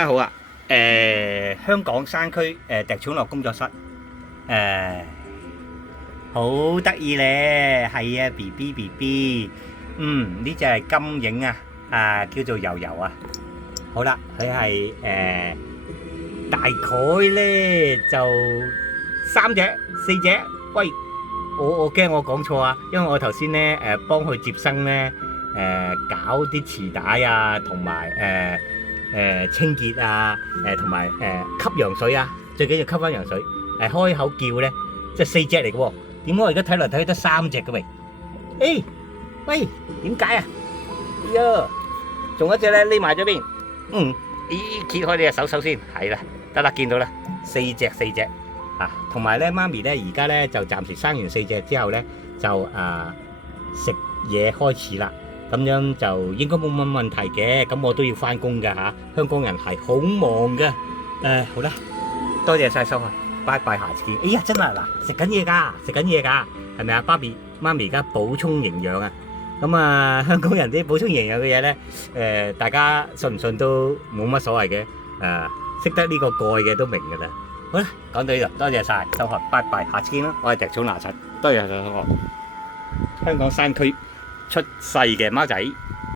大家好啊！香港山區笛寵樂工作室，好得意咧，係啊 ，BB，呢隻係金影啊，叫做柔柔啊。好啦，佢係大概咧就3隻4隻。喂，我驚我講錯啊，因為我頭先咧幫佢接生咧搞啲臍帶啊，同埋清潔啊，同埋吸羊水啊，最緊要吸翻羊水。開口叫咧，即係4隻嚟嘅喎。點解我而家睇嚟睇去得3隻嘅喂？喂，點解啊？呀，仲有一隻咧匿埋咗邊。揭開你隻手先，係啦，得啦，見到啦，4隻啊。同埋咧，媽咪咧而家咧就暫時生完4隻之後咧，就食嘢開始啦。咁樣就應該冇乜問題嘅，咁我都要翻工㗎嚇。香港人係好忙嘅。好啦，多謝晒收看，拜拜，下次見。哎呀，真係嗱，食緊嘢㗎，係咪啊？媽咪而家補充營養啊。咁啊，香港人啲補充營養嘅嘢咧，大家信唔信都冇乜所謂嘅。識得呢個蓋嘅都明㗎啦。好啦，講到呢度，多謝晒收看，拜拜，下次見啦。我係笛寵拿柒，多謝收看。香港山區出世嘅貓仔。